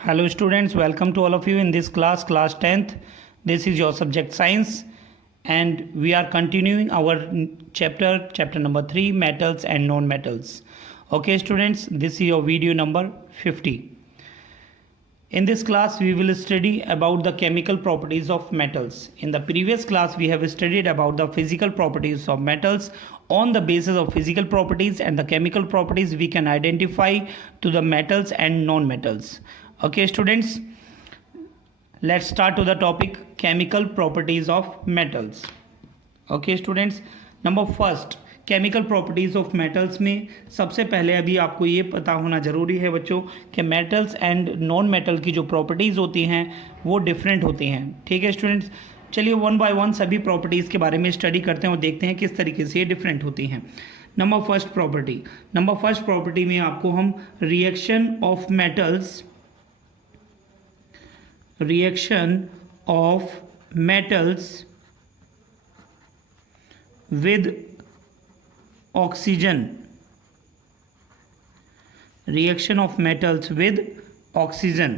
Hello students, welcome to all of you in this class 10th. This is your subject science and we are continuing our chapter number 3, metals and non-metals. Okay students, this is your video number 50. In this class we will study about the chemical properties of metals. In the previous class we have studied about the physical properties of metals. On the basis of physical properties and the chemical properties we can identify to the metals and non-metals. Okay students, let's start to the topic chemical properties of metals. Okay students, number first chemical properties of metals में सबसे पहले अभी आपको ये पता होना ज़रूरी है बच्चों कि मेटल्स एंड नॉन मेटल की जो प्रॉपर्टीज़ होती हैं वो डिफरेंट होती हैं। ठीक है स्टूडेंट्स, चलिए वन बाय वन सभी प्रॉपर्टीज़ के बारे में स्टडी करते हैं और देखते हैं किस तरीके से ये डिफरेंट होती हैं। नंबर फर्स्ट प्रॉपर्टी में आपको हम reaction of metals with oxygen, reaction of metals with oxygen,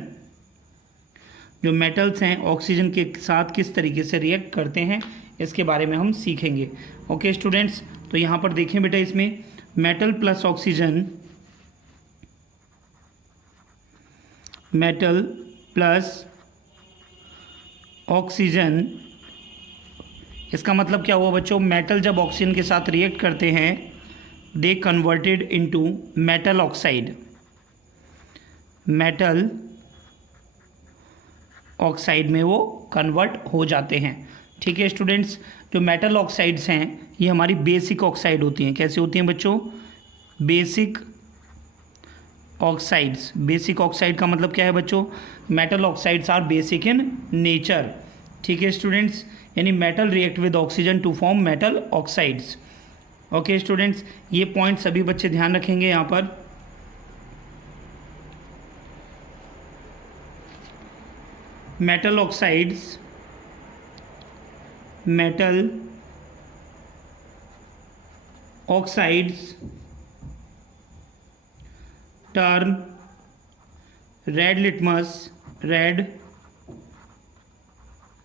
जो मेटल्स हैं ऑक्सीजन के साथ किस तरीके से रिएक्ट करते हैं इसके बारे में हम सीखेंगे। ओके स्टूडेंट्स, तो यहाँ पर देखें बेटा, इसमें metal plus oxygen, metal plus oxygen, इसका मतलब क्या हुआ बच्चों, मेटल जब ऑक्सीजन के साथ रिएक्ट करते हैं they converted into metal oxide, metal oxide में वो कन्वर्ट हो जाते हैं। ठीक है स्टूडेंट्स, जो मेटल ऑक्साइड्स हैं ये हमारी बेसिक ऑक्साइड होती हैं। कैसे होती हैं बच्चों, बेसिक ऑक्साइड्स। बेसिक ऑक्साइड का मतलब क्या है बच्चों, metal oxides are basic in nature. ठीक है स्टूडेंट्स, यानी metal react with oxygen to form metal oxides. Okay students, ये पॉइंट सभी बच्चे ध्यान रखेंगे यहाँ पर। Metal oxides turn red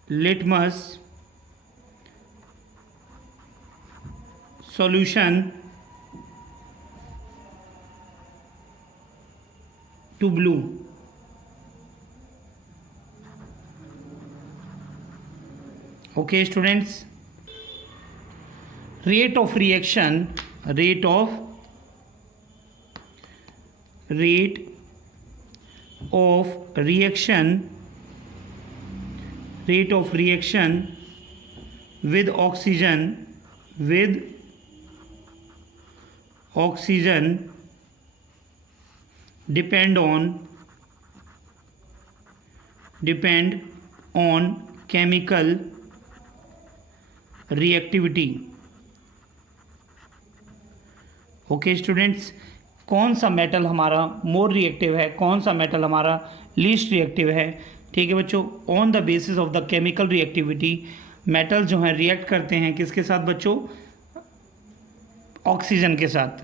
litmus solution to blue। okay students, rate of reaction with oxygen depend on chemical reactivity। Okay students, कौन सा metal हमारा मोर रिएक्टिव है, कौन सा मेटल हमारा लीस्ट रिएक्टिव है। ठीक है बच्चों, on the basis of the chemical reactivity metal जो हैं रिएक्ट करते हैं किसके साथ बच्चों, ऑक्सीजन के साथ।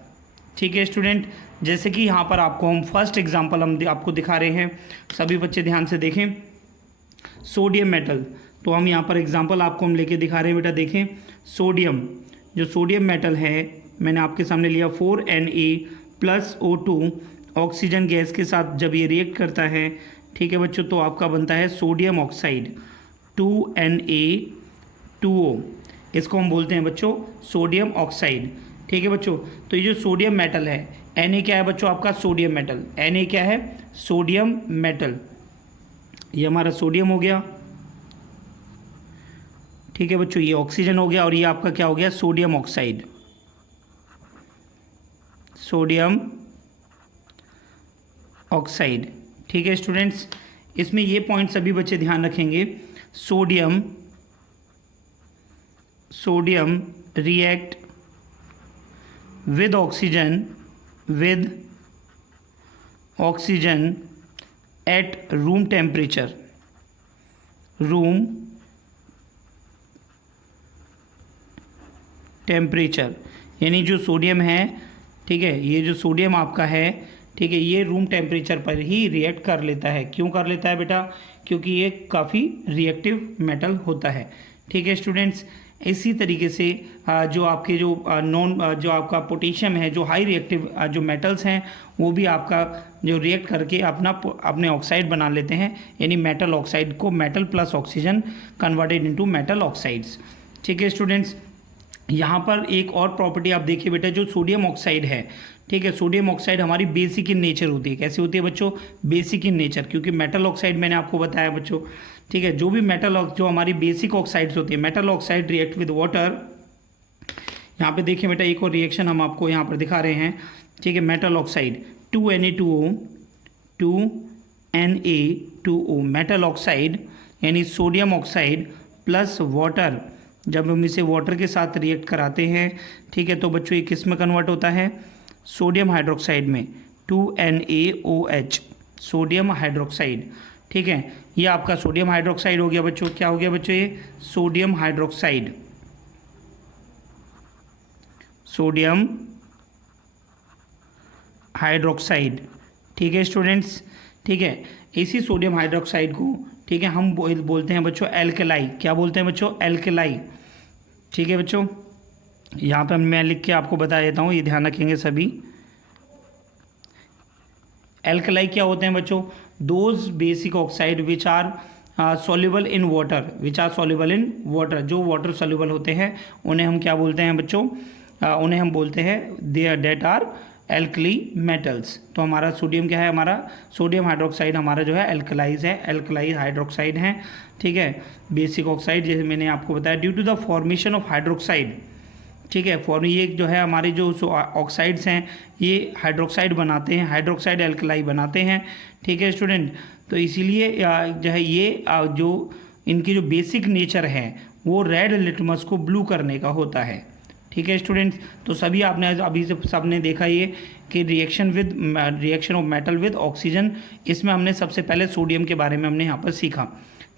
ठीक है स्टूडेंट, जैसे कि यहाँ पर आपको हम फर्स्ट एग्जांपल हम आपको दिखा रहे हैं, सभी बच्चे ध्यान से देखें। सोडियम मेटल, तो हम यहाँ पर एग्जांपल आपको हम लेके दिखा रहे हैं बेटा। देखें सोडियम, जो सोडियम मेटल है मैंने आपके सामने लिया 4Na+O2 ऑक्सीजन गैस के साथ जब ये रिएक्ट करता है, ठीक है बच्चों, तो आपका बनता है सोडियम ऑक्साइड 2Na2O, इसको हम बोलते हैं बच्चों सोडियम ऑक्साइड। ठीक है बच्चों, तो ये जो सोडियम मेटल है, Na क्या है बच्चों आपका, सोडियम मेटल। Na क्या है, सोडियम मेटल। ये हमारा सोडियम हो गया। ठीक है बच्चों, ये ऑक्सीजन हो गया और ये आपका क्या हो गया, सोडियम ऑक्साइड, सोडियम ऑक्साइड। ठीक है स्टूडेंट्स, इसमें ये पॉइंट सभी बच्चे ध्यान रखेंगे। Sodium react with oxygen at room temperature, यानी जो सोडियम है, ठीक है, ये जो सोडियम आपका है ठीक है, ये रूम टेम्परेचर पर ही रिएक्ट कर लेता है। क्यों कर लेता है बेटा? क्योंकि ये काफ़ी रिएक्टिव मेटल होता है। ठीक है स्टूडेंट्स, इसी तरीके से जो आपके जो जो आपका पोटेशियम है, जो हाई रिएक्टिव जो मेटल्स हैं, वो भी आपका जो रिएक्ट करके अपने ऑक्साइड बना लेते हैं, यानी मेटल ऑक्साइड को metal plus oxygen converted into metal oxides. ठीक है स्टूडेंट्स, यहाँ पर एक और प्रॉपर्टी आप देखिए बेटा, जो सोडियम ऑक्साइड है, ठीक है, सोडियम ऑक्साइड हमारी बेसिक इन नेचर होती है। कैसी होती है बच्चों? बेसिक इन नेचर, क्योंकि मेटल ऑक्साइड मैंने आपको बताया बच्चों, ठीक है, जो भी जो हमारी बेसिक ऑक्साइड्स होती है, metal oxide react with water. यहाँ पे देखिए बेटा, एक और रिएक्शन हम आपको यहाँ पर दिखा रहे हैं, ठीक है, metal oxide 2Na2O 2Na2O metal oxide यानी सोडियम ऑक्साइड प्लस वाटर, जब हम इसे वाटर के साथ रिएक्ट कराते हैं, ठीक है, तो बच्चों ये किस में कन्वर्ट होता है? सोडियम हाइड्रोक्साइड में, 2NaOH सोडियम हाइड्रोक्साइड। ठीक है, ये आपका सोडियम हाइड्रोक्साइड हो गया बच्चों। क्या हो गया बच्चों? ये सोडियम हाइड्रोक्साइड, सोडियम हाइड्रोक्साइड। ठीक है स्टूडेंट्स, ठीक है, इसी सोडियम हाइड्रोक्साइड को, ठीक है, हम बोलते हैं बच्चों एल्कलाई। क्या बोलते हैं बच्चों? एल्कलाई। ठीक है बच्चों, यहाँ पर मैं लिख के आपको बता देता हूँ, ये ध्यान रखेंगे सभी। एल्कलाई क्या होते हैं बच्चों? Those basic oxide which are soluble in water, which are soluble in water, जो वाटर सॉल्युबल होते हैं उन्हें हम क्या बोलते हैं बच्चों? उन्हें हम बोलते हैं दे डेट आर एल्कली मेटल्स। तो हमारा सोडियम क्या है? हमारा सोडियम हाइड्रोक्साइड हमारा जो है एल्कलाइज है, एल्कलाइज हाइड्रोक्साइड है। ठीक है, बेसिक ऑक्साइड जैसे मैंने आपको बताया, due to the formation of hydroxide. ठीक है, ये जो है हमारे जो ऑक्साइड्स हैं, ये हाइड्रोक्साइड बनाते हैं, हाइड्रोक्साइड एल्कलाई बनाते हैं। ठीक है स्टूडेंट, तो इसीलिए जो है ये जो इनकी जो बेसिक नेचर है वो रेड लिटमस को ब्लू करने का होता है। ठीक है स्टूडेंट्स, तो सभी आपने अभी से सबने देखा ये कि reaction of metal with oxygen, इसमें हमने सबसे पहले सोडियम के बारे में हमने यहाँ पर सीखा।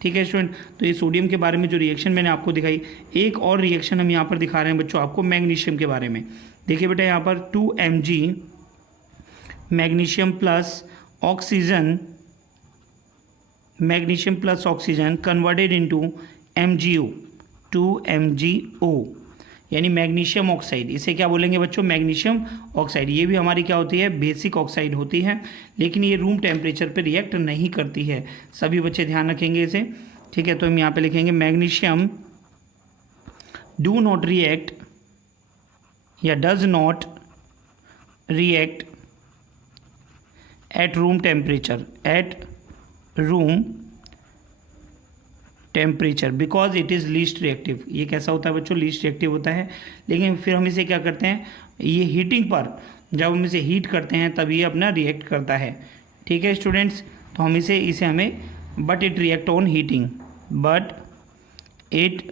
ठीक है स्टूडेंट, तो ये सोडियम के बारे में जो रिएक्शन मैंने आपको दिखाई, एक और रिएक्शन हम यहाँ पर दिखा रहे हैं बच्चों आपको मैग्नीशियम के बारे में। देखिए बेटा, यहाँ पर 2Mg magnesium plus oxygen, magnesium plus oxygen converted into MgO 2MgO यानी मैग्नीशियम ऑक्साइड। इसे क्या बोलेंगे बच्चों? Magnesium oxide. ये भी हमारी क्या होती है? बेसिक ऑक्साइड होती है, लेकिन ये रूम टेम्परेचर पे रिएक्ट नहीं करती है। सभी बच्चे ध्यान रखेंगे इसे। ठीक है, तो हम यहाँ पे लिखेंगे मैग्नीशियम डू नॉट रिएक्ट या does not react at room temperature, at room temperature because it is least reactive. ये कैसा होता है बच्चों? लीस्ट रिएक्टिव होता है। लेकिन फिर हम इसे क्या करते हैं? ये हीटिंग पर, जब हम इसे हीट करते हैं तब ये अपना रिएक्ट करता है। ठीक है स्टूडेंट्स, तो हम इसे हमें but it react on heating, but it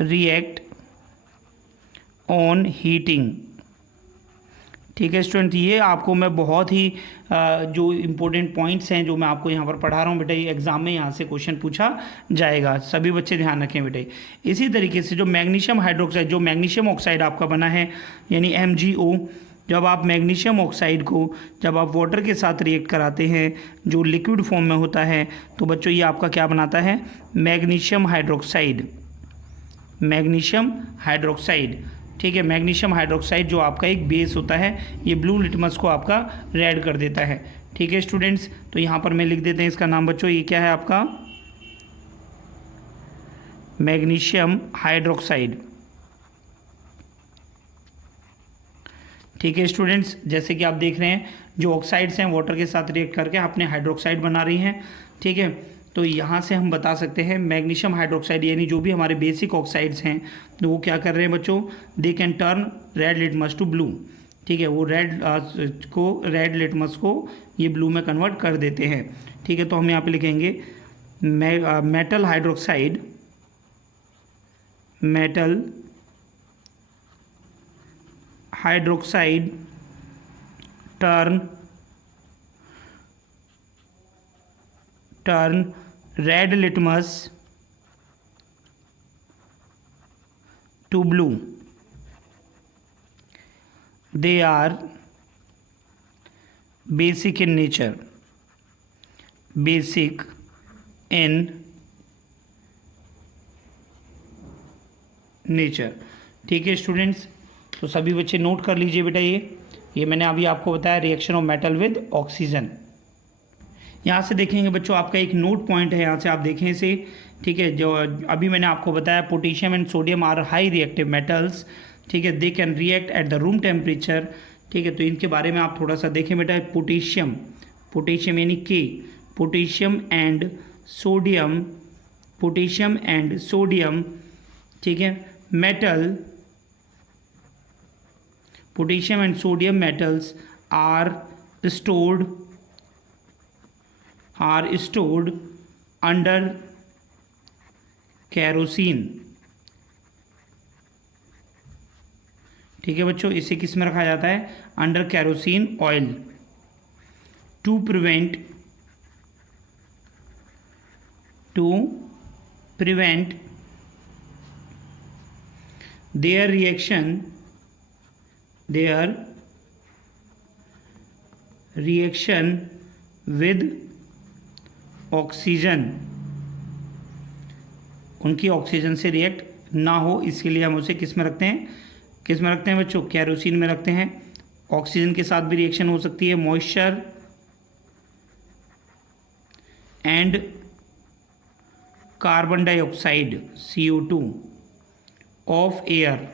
react on heating. ठीक है स्टूडेंट, ये आपको मैं बहुत ही जो इम्पोर्टेंट पॉइंट्स हैं जो मैं आपको यहाँ पर पढ़ा रहा हूँ बेटा, ये एग्जाम में यहाँ से क्वेश्चन पूछा जाएगा। सभी बच्चे ध्यान रखें बेटे। इसी तरीके से जो मैग्नीशियम हाइड्रोक्साइड, जो मैग्नीशियम ऑक्साइड आपका बना है यानी MgO, जब आप मैग्नीशियम ऑक्साइड को जब आप वाटर के साथ रिएक्ट कराते हैं जो लिक्विड फॉर्म में होता है, तो बच्चों ये आपका क्या बनाता है? Magnesium hydroxide, magnesium hydroxide. ठीक है, मैग्नीशियम हाइड्रोक्साइड जो आपका एक बेस होता है, ये ब्लू लिटमस को आपका रेड कर देता है। ठीक है स्टूडेंट्स, तो यहाँ पर मैं लिख देते हैं इसका नाम बच्चों, ये क्या है आपका? Magnesium hydroxide. ठीक है स्टूडेंट्स, जैसे कि आप देख रहे हैं जो ऑक्साइड्स हैं वाटर के साथ रिएक्ट करके अपने हाइड्रोक्साइड बना रही हैं। ठीक है, तो यहाँ से हम बता सकते हैं मैग्नीशियम हाइड्रोक्साइड यानी जो भी हमारे बेसिक ऑक्साइड्स हैं तो वो क्या कर रहे हैं बच्चों? They can turn red litmus to blue. ठीक है, वो रेड लिटमस को ये ब्लू में कन्वर्ट कर देते हैं। ठीक है, तो हम यहाँ पे लिखेंगे metal hydroxide, metal hydroxide turn red litmus to blue. They are basic in nature, basic in nature. ठीक है स्टूडेंट्स, तो सभी बच्चे नोट कर लीजिए बेटा। ये मैंने अभी आपको बताया reaction of metal with oxygen. यहाँ से देखेंगे बच्चों, आपका एक नोट पॉइंट है, यहाँ से आप देखें इसे। ठीक है, जो अभी मैंने आपको बताया potassium and sodium are high reactive metals. ठीक है, they can react at the room temperature. ठीक है, तो इनके बारे में आप थोड़ा सा देखें बेटा। पोटेशियम, पोटेशियम यानी के, potassium and sodium, potassium and sodium. ठीक है, metal, potassium and sodium metals are stored under kerosene। ठीक है बच्चों, इसे किस में रखा जाता है? Under kerosene oil, to prevent their reaction with oxygen, उनकी ऑक्सीजन से रिएक्ट ना हो, इसके लिए हम उसे किस में रखते हैं? किस में रखते हैं बच्चों? केरोसिन में रखते हैं। ऑक्सीजन के साथ भी रिएक्शन हो सकती है, moisture and carbon dioxide CO2 of air,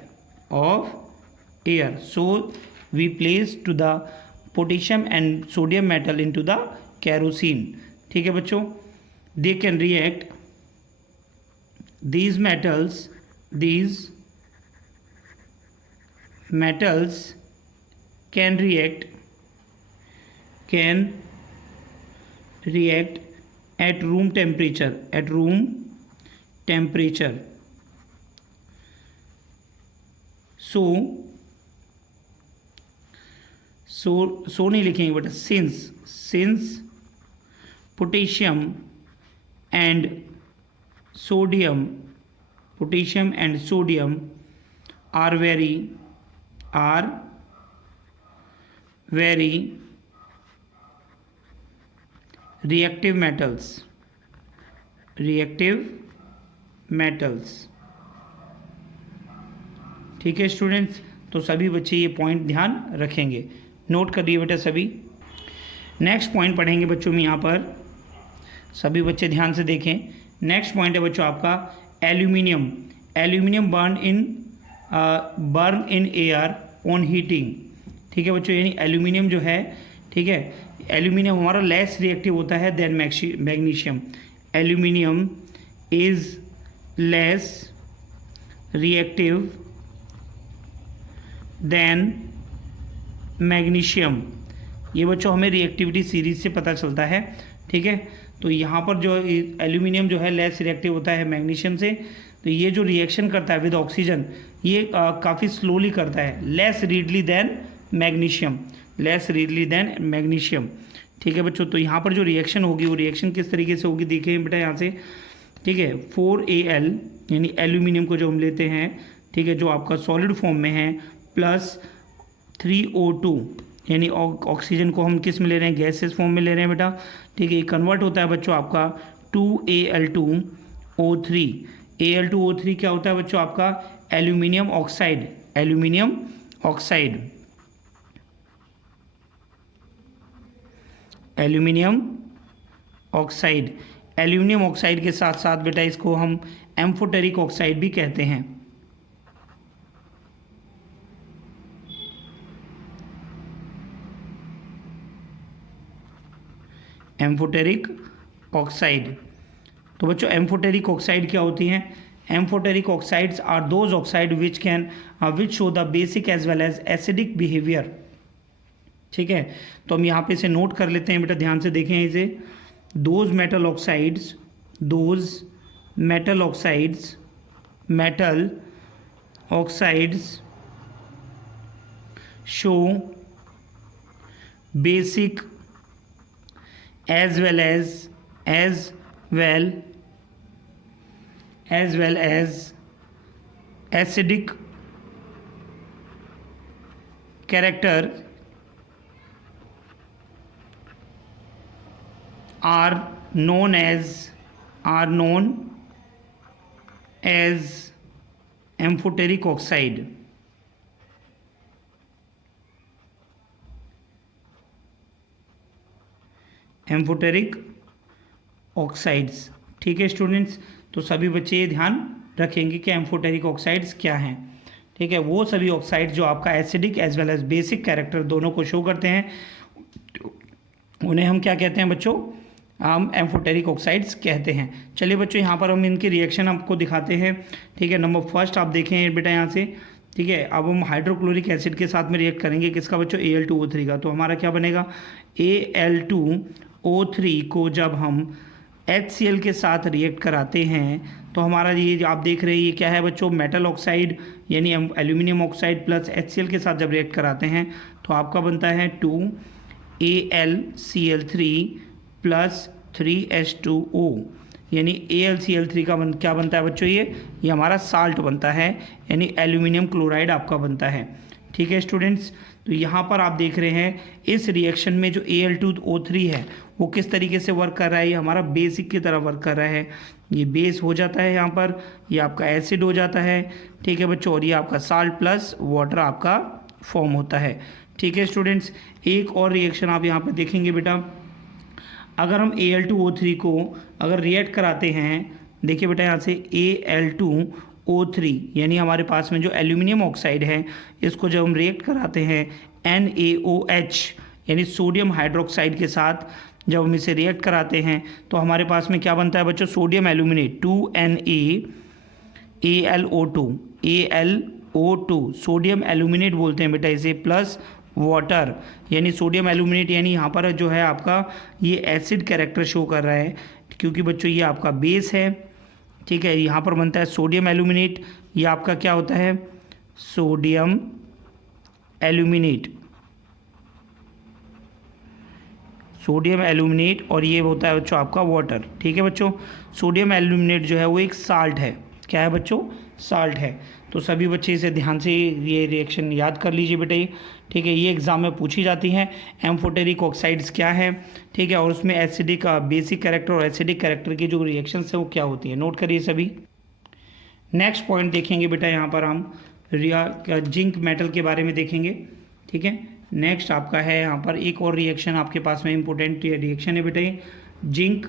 so we place to the potassium and sodium metal into the kerosene। ठीक है बच्चों, they can react, these metals can react at room temperature, so नहीं लिखेंगे बेटा, since potassium and sodium are very reactive metals। ठीक है students, तो सभी बच्चे ये पॉइंट ध्यान रखेंगे, नोट करिए बेटा सभी। नेक्स्ट पॉइंट पढ़ेंगे बच्चों में, यहाँ पर सभी बच्चे ध्यान से देखें। नेक्स्ट पॉइंट है बच्चों आपका aluminium burn in air on heating. ठीक है बच्चों, यानी एल्यूमिनियम जो है, ठीक है, एल्यूमिनियम हमारा लेस रिएक्टिव होता है than magnesium. Aluminium is less reactive than magnesium. ये बच्चों हमें रिएक्टिविटी सीरीज से पता चलता है। ठीक है, तो यहाँ पर जो एल्यूमिनियम जो है लेस रिएक्टिव होता है मैग्नीशियम से, तो ये जो रिएक्शन करता है विद ऑक्सीजन, ये काफ़ी स्लोली करता है, लेस रीडली देन मैग्नीशियम। ठीक है बच्चों, तो यहाँ पर जो रिएक्शन होगी वो रिएक्शन किस तरीके से होगी, देखिए बेटा यहाँ से। ठीक है, 4Al यानी एल्यूमिनियम को जो हम लेते हैं, ठीक है, जो आपका सॉलिड फॉर्म में है, प्लस 3O2 यानी ऑक्सीजन को हम किस में ले रहे हैं? गैसेस फॉर्म में ले रहे हैं बेटा। ठीक है, ये कन्वर्ट होता है बच्चों आपका 2Al2O3। Al2O3 क्या होता है बच्चों आपका? Aluminium oxide. एल्यूमिनियम ऑक्साइड के साथ साथ बेटा इसको हम एम्फोटेरिक ऑक्साइड भी कहते हैं। एम्फोटेरिक ऑक्साइड, तो बच्चों एम्फोटेरिक ऑक्साइड क्या होती हैं? Amphoteric oxides are those oxide which show the basic as well as acidic behaviour. ठीक है, तो हम यहाँ पे इसे नोट कर लेते हैं बेटा, ध्यान से देखें इसे। Those metal oxides show basic as well as acidic character are known as amphoteric oxide. Amphoteric oxides. ठीक है स्टूडेंट्स, तो सभी बच्चे ये ध्यान रखेंगे कि एम्फोटेरिक ऑक्साइड्स क्या हैं। ठीक है, वो सभी ऑक्साइड जो आपका acidic as well as basic character दोनों को शो करते हैं, उन्हें हम क्या कहते हैं बच्चों? हम एम्फोटेरिक ऑक्साइड्स कहते हैं। चलिए बच्चों, यहाँ पर हम इनकी रिएक्शन आपको दिखाते हैं। ठीक है, नंबर फर्स्ट आप देखें बेटा यहाँ से। ठीक है, अब हम हाइड्रोक्लोरिक एसिड के साथ में रिएक्ट करेंगे, किसका बच्चों? Al2O3 का। तो हमारा क्या बनेगा? Al2O3 को जब हम HCl के साथ रिएक्ट कराते हैं तो हमारा ये आप देख रहे हैं ये क्या है बच्चों? मेटल ऑक्साइड यानी एल्यूमिनियम ऑक्साइड प्लस HCl के साथ जब रिएक्ट कराते हैं तो आपका बनता है 2AlCl3 प्लस 3H2O, यानी AlCl3 का क्या बनता है बच्चों? ये हमारा साल्ट बनता है, यानी एल्यूमिनियम क्लोराइड आपका बनता है। ठीक है स्टूडेंट्स, तो यहाँ पर आप देख रहे हैं इस रिएक्शन में जो Al2O3 है वो किस तरीके से वर्क कर रहा है? ये हमारा बेसिक की तरह वर्क कर रहा है। ये बेस हो जाता है यहाँ पर, ये आपका एसिड हो जाता है। ठीक है बच्चों, और ये आपका साल्ट प्लस वाटर आपका फॉर्म होता है। ठीक है स्टूडेंट्स, एक और रिएक्शन आप यहाँ पर देखेंगे बेटा। अगर हम Al2O3 को अगर रिएक्ट कराते हैं, देखिए बेटा यहाँ से Al2O3 यानी हमारे पास में जो एल्यूमिनियम ऑक्साइड है, इसको जब हम रिएक्ट कराते हैं NaOH यानी सोडियम हाइड्रोक्साइड के साथ जब हम इसे रिएक्ट कराते हैं तो हमारे पास में क्या बनता है बच्चों? Sodium aluminate 2NaAlO2 sodium aluminate बोलते हैं बेटा इसे, प्लस वाटर यानी सोडियम एल्यूमिनेट, यानी यहाँ पर जो है आपका ये एसिड कैरेक्टर शो कर रहा है क्योंकि बच्चों ये आपका बेस है। ठीक है, यहाँ पर बनता है सोडियम एल्यूमिनेट, ये आपका क्या होता है? सोडियम एल्यूमिनेट, सोडियम एल्यूमिनेट, और ये होता है बच्चों आपका वाटर। ठीक है बच्चों, सोडियम एल्यूमिनेट जो है वो एक साल्ट है। क्या है बच्चों? साल्ट है। तो सभी बच्चे इसे ध्यान से ये रिएक्शन याद कर लीजिए बेटा ये। ठीक है, ये एग्जाम में पूछी जाती हैं। एम्फोटेरिक ऑक्साइड्स क्या है? ठीक है, और उसमें एसिडिक बेसिक कैरेक्टर और एसिडिक कैरेक्टर की जो रिएक्शंस है वो क्या होती है, नोट करिए सभी। नेक्स्ट पॉइंट देखेंगे बेटा, यहाँ पर हम जिंक मेटल के बारे में देखेंगे। ठीक है, नेक्स्ट आपका है यहाँ पर एक और रिएक्शन आपके पास में इम्पोर्टेंट रिएक्शन है बेटा ये, zinc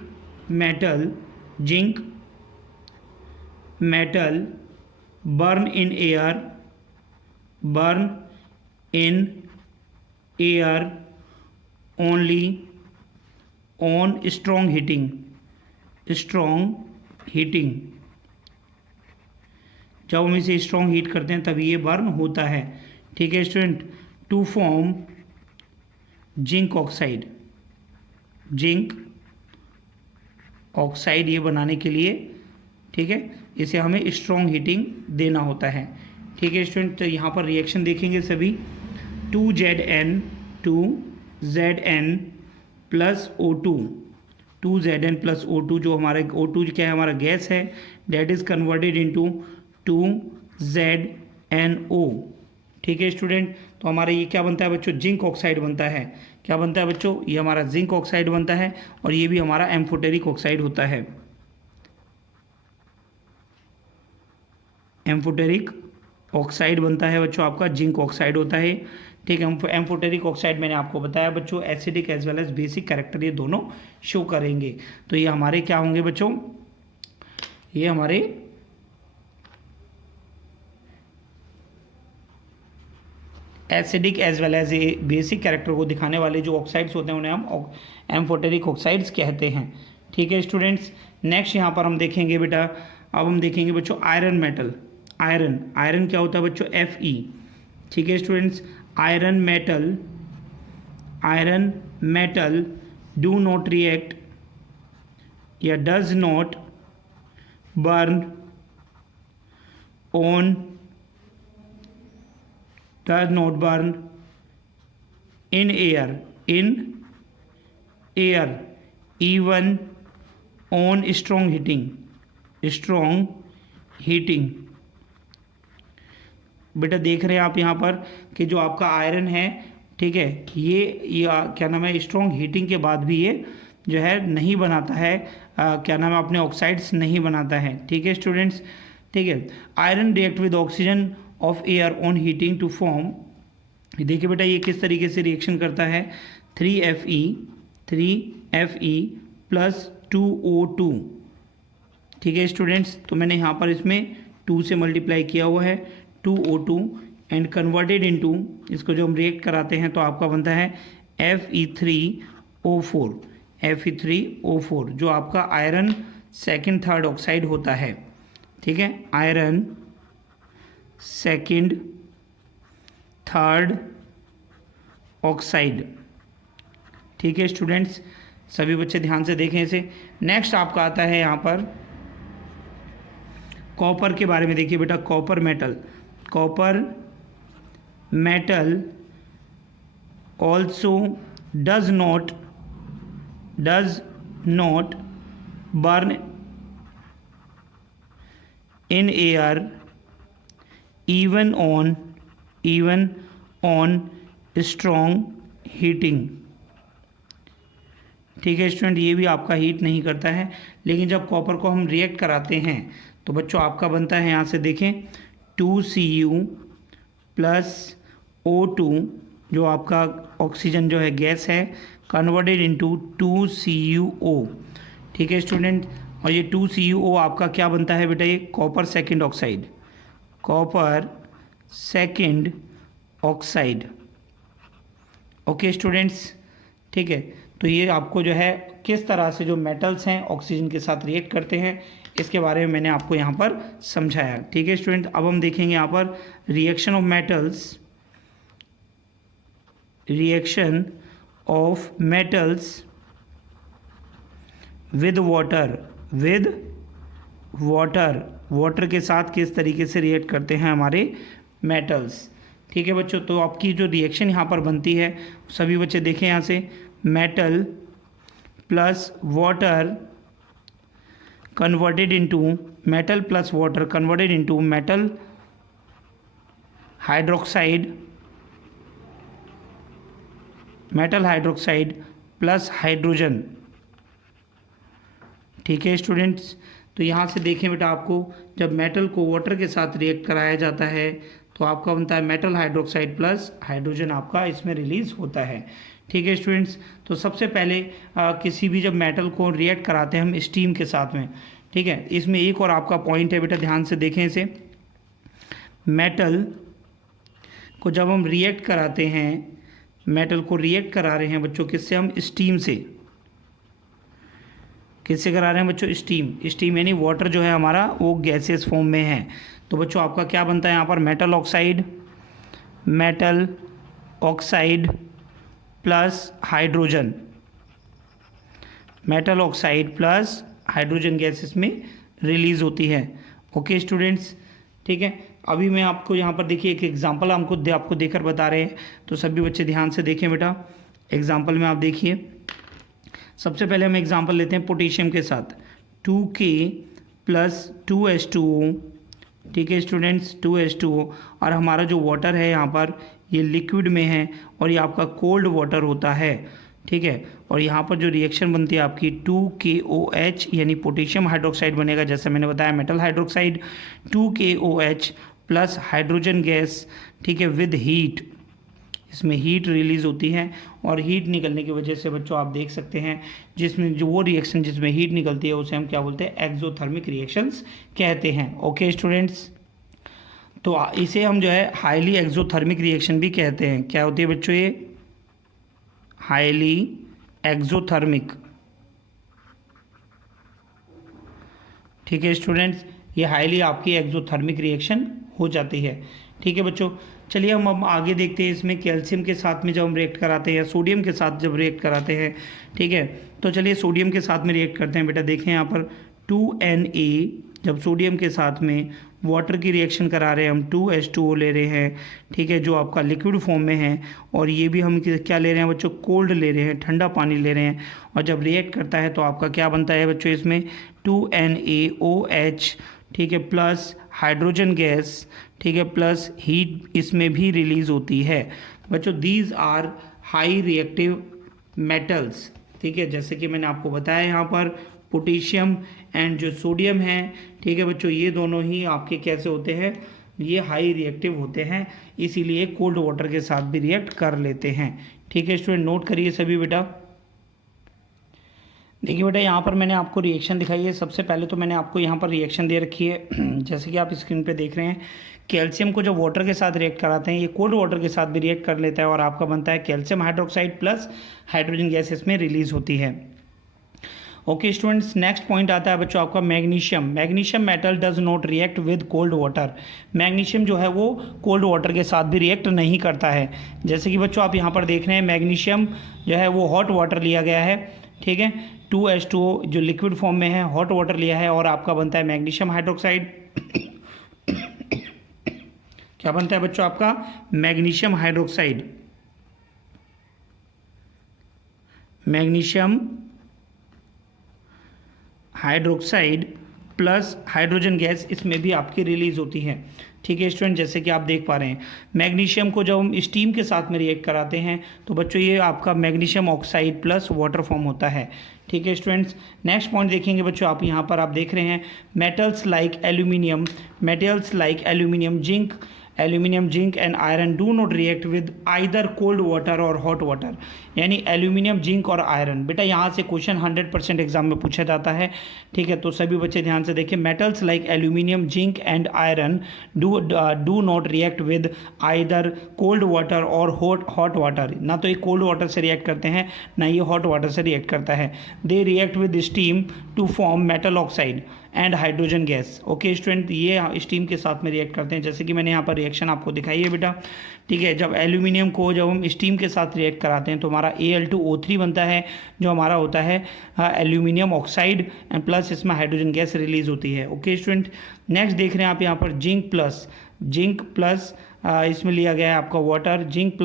metal burn in air only on strong heating। जब हम इसे स्ट्रॉन्ग हीट करते हैं तभी ये बर्न होता है। ठीक है student, to form zinc oxide ये बनाने के लिए, ठीक है, इसे हमें स्ट्रॉन्ग हीटिंग देना होता है। ठीक है स्टूडेंट, तो यहाँ पर रिएक्शन देखेंगे सभी। 2Zn प्लस O2 जो हमारा O2 क्या है? हमारा गैस है, date is converted into 2ZnO। ठीक है स्टूडेंट, तो हमारा ये क्या बनता है बच्चों? जिंक ऑक्साइड बनता है। क्या बनता है बच्चों? ये हमारा जिंक ऑक्साइड बनता है, और ये भी हमारा एम्फोटेरिक ऑक्साइड होता है। एम्फोटेरिक ऑक्साइड बनता है बच्चों आपका, जिंक ऑक्साइड होता है। ठीक है, एम्फोटेरिक ऑक्साइड मैंने आपको बताया बच्चों acidic as well as basic character ये दोनों शो करेंगे। तो ये हमारे क्या होंगे बच्चों? ये हमारे acidic as well as a basic character को दिखाने वाले जो ऑक्साइड्स होते हैं उन्हें हम एम्फोटेरिक ऑक्साइड्स कहते हैं। ठीक है स्टूडेंट्स, नेक्स्ट यहाँ पर हम देखेंगे बेटा, अब हम देखेंगे बच्चों आयरन मेटल। आयरन क्या होता है बच्चों? Fe। ठीक है students, iron metal do not react या does not burn in air even on strong heating। बेटा देख रहे हैं आप यहाँ पर कि जो आपका आयरन है, ठीक है, ये क्या नाम है, स्ट्रॉन्ग हीटिंग के बाद भी ये जो है नहीं बनाता है, क्या नाम है, अपने ऑक्साइड्स नहीं बनाता है। ठीक है स्टूडेंट्स, ठीक है। Iron react with oxygen of air on heating to form, देखिए बेटा ये किस तरीके से रिएक्शन करता है, 3Fe प्लस 2O2। ठीक है स्टूडेंट्स, तो मैंने यहाँ पर इसमें 2 से मल्टीप्लाई किया हुआ है, 2O2 एंड कन्वर्टेड इनटू, इसको जो हम रिएक्ट कराते हैं तो आपका बनता है Fe3O4, Fe3O4 जो आपका आयरन सेकंड थर्ड ऑक्साइड होता है। ठीक है, आयरन सेकंड थर्ड ऑक्साइड। ठीक है स्टूडेंट्स, सभी बच्चे ध्यान से देखें इसे। नेक्स्ट आपका आता है यहाँ पर कॉपर के बारे में। देखिए बेटा, copper metal, copper metal also does not burn in air even on strong heating. ठीक है स्टूडेंट, ये भी आपका हीट नहीं करता है, लेकिन जब कॉपर को हम रिएक्ट कराते हैं तो बच्चों आपका बनता है, यहाँ से देखें, 2Cu प्लस O2 जो आपका ऑक्सीजन जो है गैस है, कन्वर्टेड इनटू 2CuO। ठीक है स्टूडेंट, और ये 2CuO आपका क्या बनता है बेटा, ये copper second oxide, copper second oxide. Okay students, ठीक है। तो ये आपको जो है किस तरह से जो मेटल्स हैं ऑक्सीजन के साथ रिएक्ट करते हैं, इसके बारे में मैंने आपको यहाँ पर समझाया। ठीक है स्टूडेंट, अब हम देखेंगे यहाँ पर reaction of metals, reaction of metals with water, water के साथ किस तरीके से रिएक्ट करते हैं हमारे मेटल्स। ठीक है बच्चों, तो आपकी जो रिएक्शन यहाँ पर बनती है, सभी बच्चे देखें यहाँ से, metal plus water converted into, metal plus water converted into metal hydroxide plus hydrogen. ठीक है स्टूडेंट्स, तो यहाँ से देखें बेटा, आपको जब मेटल को वाटर के साथ रिएक्ट कराया जाता है तो आपका बनता है मेटल हाइड्रोक्साइड प्लस हाइड्रोजन, आपका इसमें रिलीज होता है। ठीक है स्टूडेंट्स, तो सबसे पहले किसी भी जब मेटल को रिएक्ट कराते हैं हम स्टीम के साथ में, ठीक है, इसमें एक और आपका पॉइंट है बेटा, ध्यान से देखें इसे। मेटल को जब हम रिएक्ट कराते हैं, मेटल को रिएक्ट करा रहे हैं बच्चों, किससे, हम स्टीम से, किससे करा रहे हैं बच्चों, स्टीम यानी वाटर जो है हमारा वो गैसेस फॉर्म में है। तो बच्चों आपका क्या बनता है यहाँ पर, metal oxide plus hydrogen, metal oxide plus hydrogen gas इसमें रिलीज होती है। ओके स्टूडेंट्स, ठीक है। अभी मैं आपको यहाँ पर देखिए एक एग्जांपल आपको देकर बता रहे हैं, तो सभी बच्चे ध्यान से देखें बेटा। एग्जांपल में आप देखिए, सबसे पहले हम एग्जांपल लेते हैं पोटेशियम के साथ, 2K प्लस 2H2O। ठीक है स्टूडेंट्स, 2H2O, और हमारा जो वाटर है यहाँ पर ये लिक्विड में है और ये आपका कोल्ड वाटर होता है। ठीक है, और यहाँ पर जो रिएक्शन बनती है आपकी 2KOH यानी पोटेशियम हाइड्रोक्साइड बनेगा, जैसे मैंने बताया metal hydroxide, 2KOH plus hydrogen gas, ठीक है, विद हीट, इसमें हीट रिलीज होती है, और हीट निकलने की वजह से बच्चों आप देख सकते हैं, जिसमें जो वो रिएक्शन जिसमें हीट निकलती है उसे हम क्या बोलते हैं, एक्सोथर्मिक रिएक्शंस कहते हैं। ओके स्टूडेंट्स, तो इसे हम जो है हाईली एक्सोथर्मिक रिएक्शन भी कहते हैं। क्या होती है बच्चों ये, हाईली एक्सोथर्मिक। ठीक है स्टूडेंट्स, ये हाईली आपकी एक्सोथर्मिक रिएक्शन हो जाती है। ठीक है बच्चों, चलिए हम अब आगे देखते हैं। इसमें कैल्शियम के साथ में जब हम रिएक्ट कराते हैं या सोडियम के साथ जब रिएक्ट कराते हैं, ठीक है, तो चलिए सोडियम के साथ में रिएक्ट करते हैं बेटा। देखें यहाँ पर 2Na, जब सोडियम के साथ में वाटर की रिएक्शन करा रहे हैं हम, 2H2O ले रहे हैं, ठीक है, जो आपका लिक्विड फॉर्म में है, और ये भी हम क्या ले रहे हैं बच्चों, कोल्ड ले रहे हैं, ठंडा पानी ले रहे हैं, और जब रिएक्ट करता है तो आपका क्या बनता है बच्चों, इसमें 2NaOH, ठीक है, प्लस हाइड्रोजन गैस, ठीक है, प्लस हीट इसमें भी रिलीज होती है। बच्चों these are high reactive metals, ठीक है, जैसे कि मैंने आपको बताया यहाँ पर पोटेशियम एंड जो सोडियम है, ठीक है बच्चों, ये दोनों ही आपके कैसे होते हैं, ये हाई रिएक्टिव होते हैं, इसीलिए कोल्ड वाटर के साथ भी रिएक्ट कर लेते हैं। ठीक है स्टूडेंट, नोट करिए सभी बेटा। देखिए बेटा, यहाँ पर मैंने आपको रिएक्शन दिखाई है। सबसे पहले तो मैंने आपको यहाँ पर रिएक्शन दे रखी है जैसे कि आप स्क्रीन पे देख रहे हैं, कैल्शियम को जब वाटर के साथ रिएक्ट कराते हैं, ये कोल्ड वाटर के साथ भी रिएक्ट कर लेता है और आपका बनता है calcium hydroxide plus hydrogen gas इसमें रिलीज होती है। ओके स्टूडेंट्स, नेक्स्ट पॉइंट आता है बच्चों आपका magnesium. Magnesium metal does not react with cold water. Magnesium जो है वो कोल्ड वाटर के साथ भी रिएक्ट नहीं करता है। जैसे कि बच्चों आप यहाँ पर देख रहे हैं, मैग्नीशियम जो है वो हॉट वाटर लिया गया है, ठीक है, 2H2O जो लिक्विड फॉर्म में है, हॉट वाटर लिया है और आपका बनता है मैग्नीशियम हाइड्रोक्साइड। क्या बनता है बच्चों आपका, magnesium hydroxide. Magnesium hydroxide plus hydrogen gas इसमें भी आपकी रिलीज होती है। ठीक है स्टूडेंट, जैसे कि आप देख पा रहे हैं, मैग्नीशियम को जब हम स्टीम के साथ में रिएक्ट कराते हैं तो बच्चों ये आपका magnesium oxide plus water form होता है। ठीक है स्टूडेंट्स, नेक्स्ट पॉइंट देखेंगे बच्चों आप यहाँ पर आप देख रहे हैं, metals like aluminium, zinc and iron do not react with either cold water और हॉट वाटर। यानी एल्यूमिनियम, जिंक और आयरन, बेटा यहाँ से क्वेश्चन 100% एग्जाम में पूछा जाता है। ठीक है, तो सभी बच्चे ध्यान से देखिए, metals like aluminium, zinc and iron do not react with either cold water और हॉट वाटर। ना तो ये कोल्ड वाटर से रिएक्ट करते हैं, ना ये हॉट वाटर से रिएक्ट करता है। They react with steam to form metal oxide and hydrogen gas. Okay student, ये स्टीम के साथ में रिएक्ट करते हैं, जैसे कि मैंने यहाँ पर रिएक्शन आपको दिखाई है बेटा। ठीक है, जब एल्यूमिनियम को जब हम स्टीम के साथ रिएक्ट कराते हैं तो हमारा Al2O3 बनता है, जो हमारा होता है एल्यूमिनियम ऑक्साइड एंड प्लस इसमें हाइड्रोजन गैस रिलीज होती है। ओके स्टूडेंट, नेक्स्ट देख रहे हैं आप यहाँ पर जिंक प्लस इसमें लिया गया है आपका water, zinc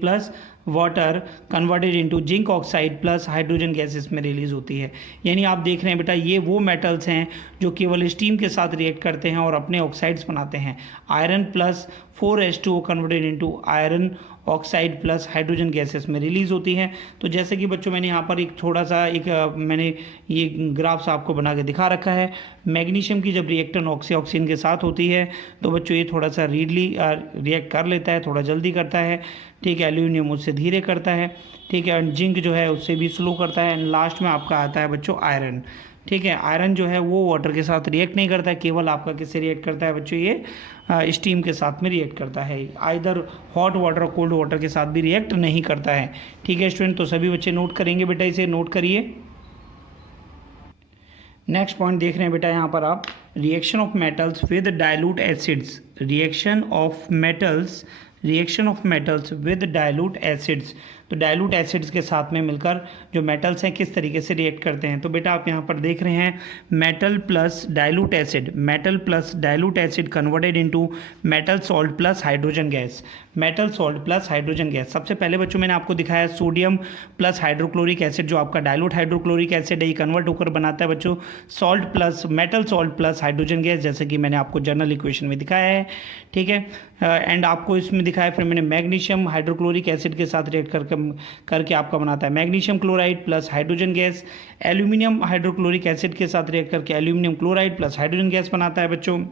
plus water converted into zinc oxide plus hydrogen gas इसमें रिलीज होती है। यानी आप देख रहे हैं बेटा, ये वो मेटल्स हैं जो केवल स्टीम के साथ रिएक्ट करते हैं और अपने ऑक्साइड्स बनाते हैं। Iron plus 4H2O converted into iron oxide plus hydrogen gases में रिलीज होती है। तो जैसे कि बच्चों मैंने यहाँ पर एक थोड़ा सा मैंने ये ग्राफ सा आपको बना के दिखा रखा है। मैग्नीशियम की जब रिएक्टेंट ऑक्सीजन के साथ होती है तो बच्चों ये थोड़ा सा रीडली रिएक्ट कर लेता है, थोड़ा जल्दी करता है। ठीक है, एल्यूमिनियम उससे धीरे करता है। ठीक है, एंड जिंक जो है उससे भी स्लो करता है। एंड लास्ट में आपका आता है बच्चों आयरन। ठीक है, आयरन जो है वो वाटर के साथ रिएक्ट नहीं करता है, केवल आपका किससे रिएक्ट करता है बच्चों, ये स्टीम के साथ में रिएक्ट करता है। आइदर हॉट वाटर और कोल्ड वाटर के साथ भी रिएक्ट नहीं करता है। ठीक है स्टूडेंट, तो सभी बच्चे नोट करेंगे बेटा, इसे नोट करिए। नेक्स्ट पॉइंट देख रहे हैं बेटा यहाँ पर आप, reaction of metals with dilute acids. Reaction of metals with dilute acids. तो डाइल्यूट एसिड्स के साथ में मिलकर जो मेटल्स हैं किस तरीके से रिएक्ट करते हैं। तो बेटा आप यहाँ पर देख रहे हैं, metal plus dilute acid converted into metal salt plus hydrogen gas. सबसे पहले बच्चों मैंने आपको दिखाया सोडियम प्लस हाइड्रोक्लोरिक एसिड, जो आपका डाइल्यूट हाइड्रोक्लोरिक एसिड है, ये कन्वर्ट होकर बनाता है बच्चों metal salt plus hydrogen gas, जैसे कि मैंने आपको जनरल इक्वेशन में दिखाया है। ठीक है, एंड आपको इसमें दिखाया फिर मैंने मैग्नीशियम हाइड्रोक्लोरिक एसिड के साथ रिएक्ट करके आपका बनाता है magnesium chloride plus hydrogen gas. Aluminium hydrochloric acid के साथ रिएक्ट करके aluminium chloride plus hydrogen gas बनाता है बच्चों।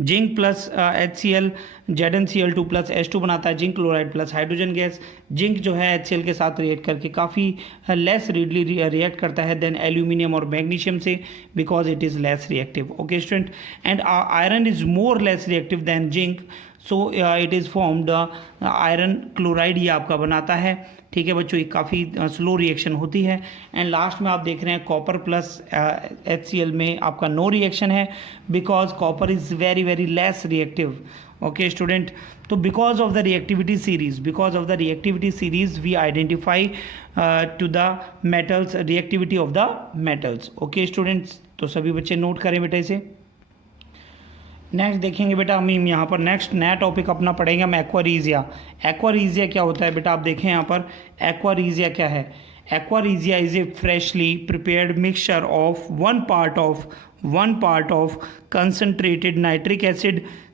Zinc plus HCl ZnCl2 plus H2 बनाता है zinc chloride plus hydrogen gas. Zinc जो है HCl के साथ रिएक्ट करके काफ़ी लेस रीडली रिएक्ट करता है देन एल्यूमिनियम और मैग्नीशियम से, because it is less reactive. Okay student, and iron is more less reactive then zinc, so it is formed iron chloride, ये आपका बनाता है। ठीक है बच्चों, ये काफ़ी स्लो रिएक्शन होती है। एंड लास्ट में आप देख रहे हैं कॉपर प्लस HCl में आपका नो रिएक्शन है, because copper is very very less reactive. Okay student, तो because of the reactivity series we identify to the metals, reactivity of the metals. Okay students, तो सभी बच्चे नोट करें बेटा इसे। नेक्स्ट देखेंगे बेटा हम यहाँ पर नेक्स्ट नया टॉपिक अपना पढ़ेंगे हम एक्वारीजिया। एक्वारीजिया क्या होता है बेटा, आप देखें यहाँ पर एक्वारीजिया क्या है। Aqua regia is a freshly prepared mixture of one part of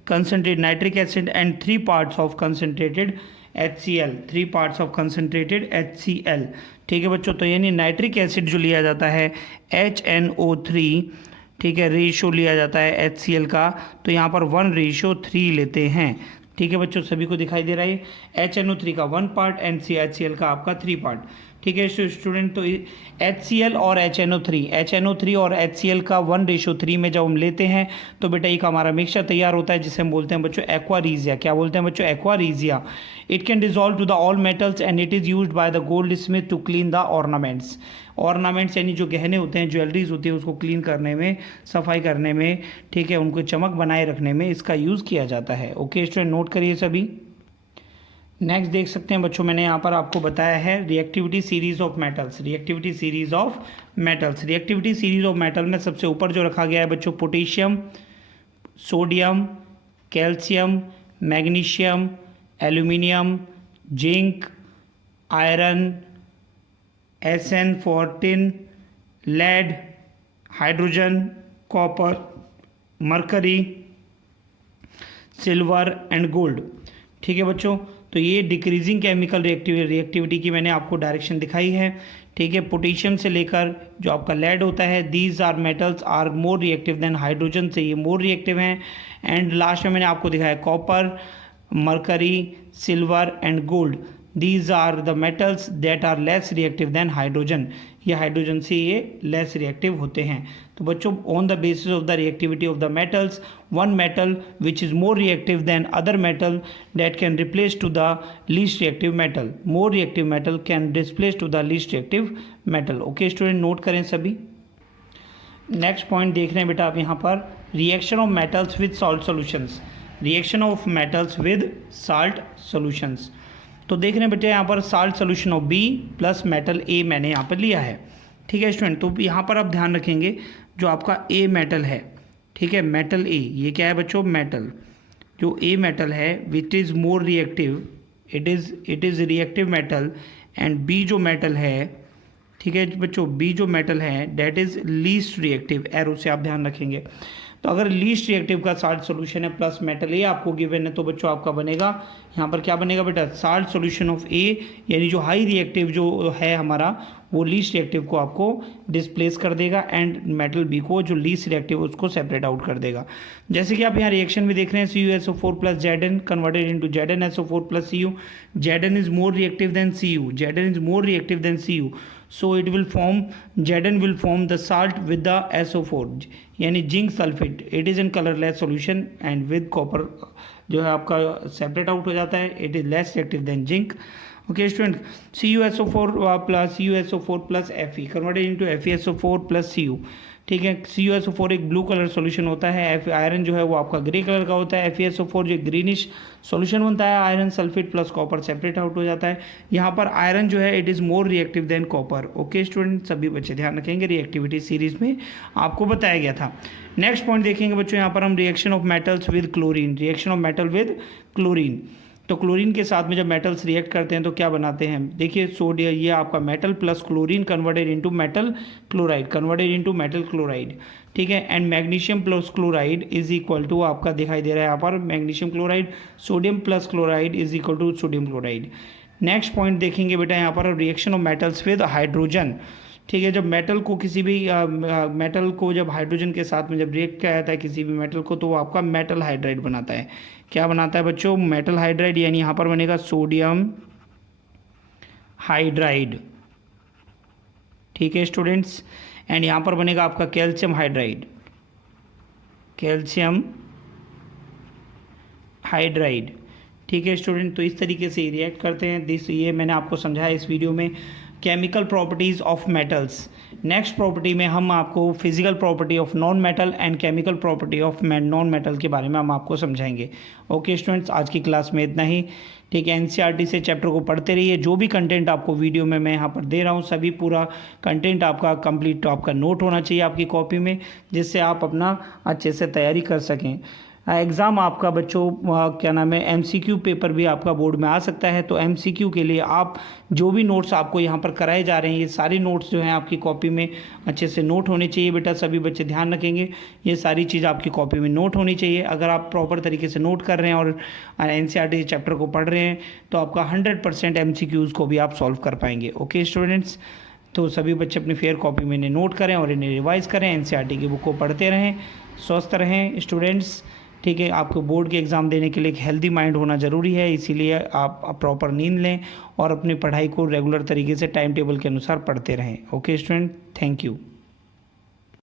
concentrated nitric acid and 3 parts of concentrated HCl, 3 parts of concentrated HCl। ठीक है बच्चों, तो यानी नाइट्रिक एसिड जो लिया जाता है HNO3, ठीक है, रेशो लिया जाता है HCl का, तो यहाँ पर 1:3 लेते हैं। ठीक है बच्चों, सभी को दिखाई दे रहा है, HNO3 का 1 पार्ट एंड HCl का आपका 3 पार्ट। ठीक है स्टूडेंट, तो HCl और HNO3 और HCl का 1:3 में जब हम लेते हैं तो बेटा एक हमारा मिक्सचर तैयार होता है जिसे हम बोलते हैं बच्चों एक्वारीजिया। क्या बोलते हैं बच्चों? Aqua regia. It can dissolve to the all metals and it is used by the goldsmith to clean the ornaments. Ornaments यानी जो गहने होते हैं, ज्वेलरीज होती है, उसको क्लीन करने में, सफाई करने में, ठीक है, उनको चमक बनाए रखने में इसका यूज़ किया जाता है। ओके स्टूडेंट, नोट करिए सभी। नेक्स्ट देख सकते हैं बच्चों, मैंने यहाँ पर आपको बताया है reactivity series of metals. Reactivity series of metals, reactivity series of metal में सबसे ऊपर जो रखा गया है बच्चों, potassium, sodium, calcium, magnesium, aluminium, zinc, iron, SN14, lead, hydrogen, copper, mercury, silver and gold. ठीक है बच्चों, तो ये डिक्रीजिंग केमिकल रिएक्टिविटी की मैंने आपको डायरेक्शन दिखाई है। ठीक है, पोटेशियम से लेकर जो आपका लेड होता है, these are metals are more reactive than hydrogen, से ये मोर रिएक्टिव हैं। एंड लास्ट में मैंने आपको दिखाया copper, mercury, silver and gold, these are the metals that are less reactive than hydrogen, ये हाइड्रोजन से ये लेस रिएक्टिव होते हैं। तो बच्चों, on the basis of the reactivity of the metals, one metal which is more reactive than other metal that can replace to the least reactive metal, more reactive metal can displace to the least reactive metal. Okay student, note करें सभी। Next point देख रहे हैं बेटा आप यहाँ पर, reaction of metals with salt solutions. Reaction of metals with salt solutions, तो देख रहे हैं बेटे यहाँ पर salt solution of B plus metal A मैंने यहाँ पर लिया है। ठीक है स्टूडेंट, तो यहाँ पर आप ध्यान रखेंगे जो आपका ए मेटल है, ठीक है, मेटल ए, ये क्या है बच्चों? मेटल। जो ए मेटल है which is more reactive, it is reactive metal, and B जो मेटल है, ठीक है बच्चों, बी जो मेटल है that is least reactive, arrow से आप ध्यान रखेंगे। तो अगर लीस्ट रिएक्टिव का साल्ट सॉल्यूशन है प्लस मेटल ए आपको गिवन है, तो बच्चों आपका बनेगा यहाँ पर क्या बनेगा बेटा? साल्ट सॉल्यूशन ऑफ ए, यानी जो हाई रिएक्टिव जो है हमारा, वो लीस्ट रिएक्टिव को आपको डिस्प्लेस कर देगा एंड मेटल बी को जो लीस्ट रिएक्टिव उसको सेपरेट आउट कर देगा। जैसे कि आप यहाँ रिएक्शन भी देख रहे हैं, CuSO4 plus Zn converted into ZnSO4 plus Cu। Zn is more reactive then Cu, Zn is more reactive then Cu, so it will form, Zn will form the salt with the SO4, यानी zinc sulphate. It is in colourless solution and with copper जो है आपका separate out हो जाता है, it is less reactive then zinc. Okay student, CuSO4 plus Fe converted into FeSO4 plus Cu। ठीक है, CuSO4 एक ब्लू कलर सॉल्यूशन होता है, आयरन जो है वो आपका ग्रे कलर का होता है, FeSO4 जो ग्रीनिश सॉल्यूशन बनता है, iron sulphate plus copper separate out हो जाता है। यहाँ पर आयरन जो है it is more reactive than copper. Okay student, सभी बच्चे ध्यान रखेंगे, रिएक्टिविटी सीरीज में आपको बताया गया था। नेक्स्ट पॉइंट देखेंगे बच्चों, यहाँ पर हम reaction of metals with chlorine, reaction of metal with chlorine. तो क्लोरीन के साथ में जब मेटल्स रिएक्ट करते हैं तो क्या बनाते हैं? देखिए, सोडियम, ये आपका metal plus chlorine converted into metal chloride, converted into metal chloride. ठीक है, and magnesium plus chloride is equal to आपका दिखाई दे रहा है यहाँ पर magnesium chloride, sodium plus chloride is equal to sodium chloride. Next point देखेंगे बेटा यहाँ पर, reaction of metals with hydrogen. ठीक है, जब मेटल को किसी भी मेटल को जब हाइड्रोजन के साथ में जब रिएक्ट किया जाता है किसी भी मेटल को, तो वो आपका मेटल हाइड्राइड बनाता है। क्या बनाता है बच्चों? मेटल हाइड्राइड, यानी यहाँ पर बनेगा सोडियम हाइड्राइड। ठीक है स्टूडेंट्स, एंड यहाँ पर बनेगा आपका कैल्शियम हाइड्राइड, कैल्शियम हाइड्राइड। ठीक है स्टूडेंट, तो इस तरीके से रिएक्ट करते हैं। ये मैंने आपको समझाया इस वीडियो में chemical properties of metals. Next property में हम आपको physical property of non metal and chemical property of non metal के बारे में हम आपको समझाएंगे। ओके स्टूडेंट्स, आज की क्लास में इतना ही। ठीक है, एनसीईआरटी से चैप्टर को पढ़ते रहिए। जो भी कंटेंट आपको वीडियो में मैं यहाँ पर दे रहा हूँ, सभी पूरा कंटेंट आपका कंप्लीट, आपका नोट होना चाहिए आपकी कॉपी में, जिससे आप अपना अच्छे से तैयारी कर सकें। एग्ज़ाम आपका बच्चों क्या नाम है एमसीक्यू पेपर भी आपका बोर्ड में आ सकता है। तो एमसीक्यू के लिए आप जो भी नोट्स आपको यहाँ पर कराए जा रहे हैं, ये सारे नोट्स जो हैं आपकी कॉपी में अच्छे से नोट होने चाहिए बेटा। सभी बच्चे ध्यान रखेंगे, ये सारी चीज़ आपकी कॉपी में नोट होनी चाहिए। अगर आप प्रॉपर तरीके से नोट कर रहे हैं और एनसीईआरटी चैप्टर को पढ़ रहे हैं तो आपका 100% एमसीक्यूज़ को भी आप सॉल्व कर पाएंगे। ओके स्टूडेंट्स, तो सभी बच्चे अपनी फेयर कॉपी में इन्हें नोट करें और इन्हें रिवाइज करें। एनसीईआरटी की बुक को पढ़ते रहें, स्वस्थ रहें स्टूडेंट्स। ठीक है, आपको बोर्ड के एग्ज़ाम देने के लिए एक हेल्दी माइंड होना ज़रूरी है, इसीलिए आप प्रॉपर नींद लें और अपनी पढ़ाई को रेगुलर तरीके से टाइम टेबल के अनुसार पढ़ते रहें। Okay student, thank you.